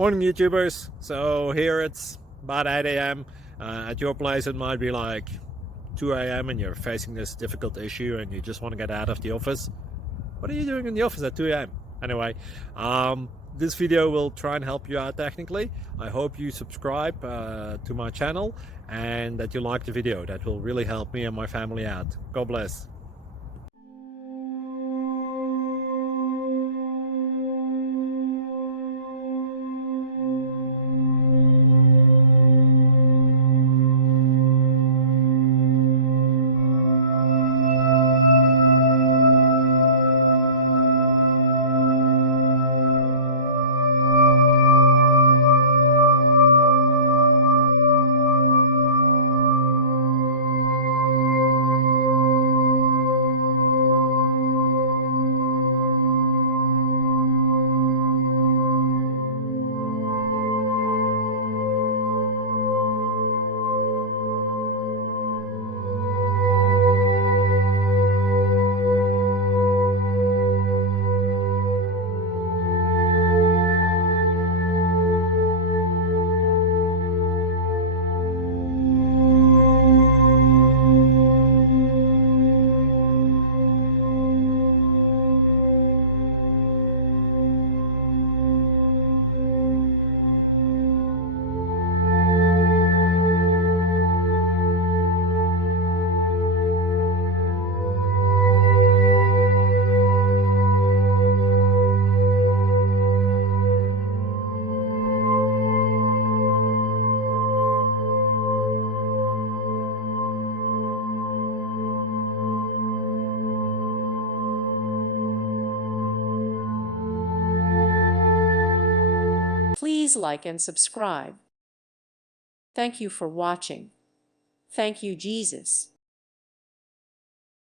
Morning YouTubers. So here it's about 8 a.m. At your place it might be like 2 a.m. and you're facing this difficult issue and you just want to get out of the office. What are you doing in the office at 2 a.m.? Anyway, this video will try and help you out technically. I hope you subscribe to my channel and that you like the video. That will really help me and my family out. God bless. Please like and subscribe. Thank you for watching. Thank you, Jesus.